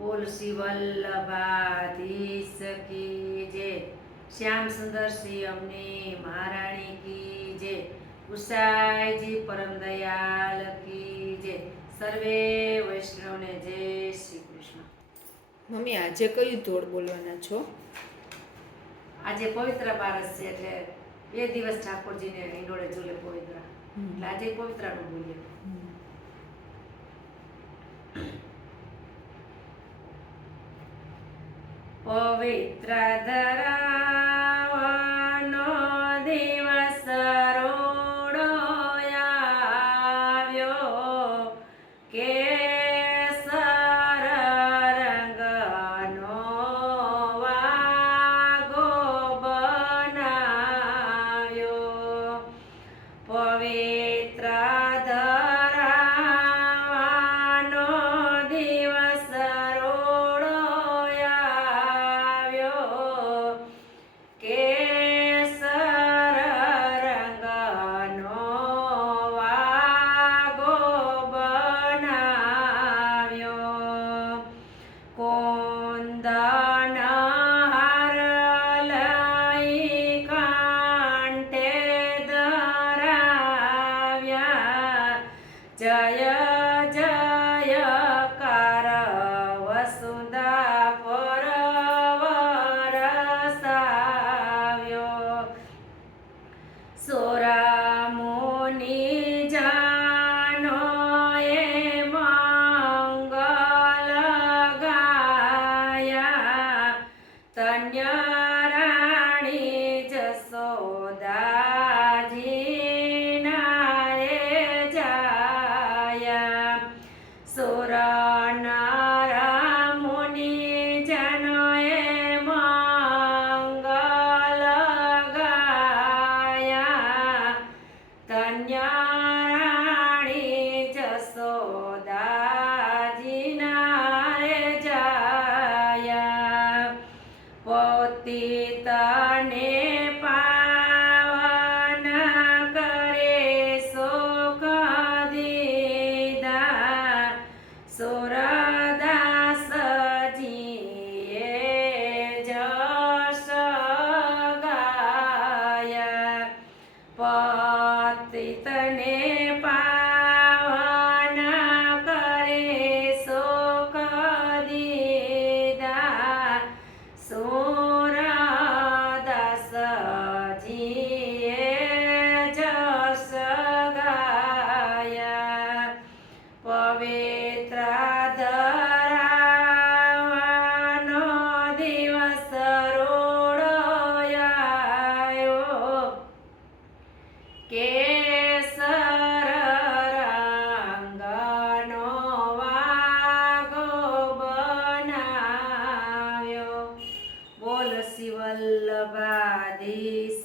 બોલ શ્રી વલ્લભાધીશ કી જે શ્યામ સુંદર શ્રી અમની મહારાણી કી જે ઉષાઈજી પરમ દયાલ કી જે સર્વે વૈષ્ણવને જય શ્રી કૃષ્ણ મમ્મી આજે કયું ધોળ બોલવાના છો? આજે પવિત્ર પારસ છે એટલે બે દિવસ ઠાકોરજીને હિંડોળે ઝૂલે પવિત્ર. એટલે આજે પવિત્રનું બોલીએ. પવિત્ર con da Tanya. પોતિતને પાવન કરે સુખ દીધા સુરદાસજીએ જશ ગાયા. પતિતને वल्लभाधीश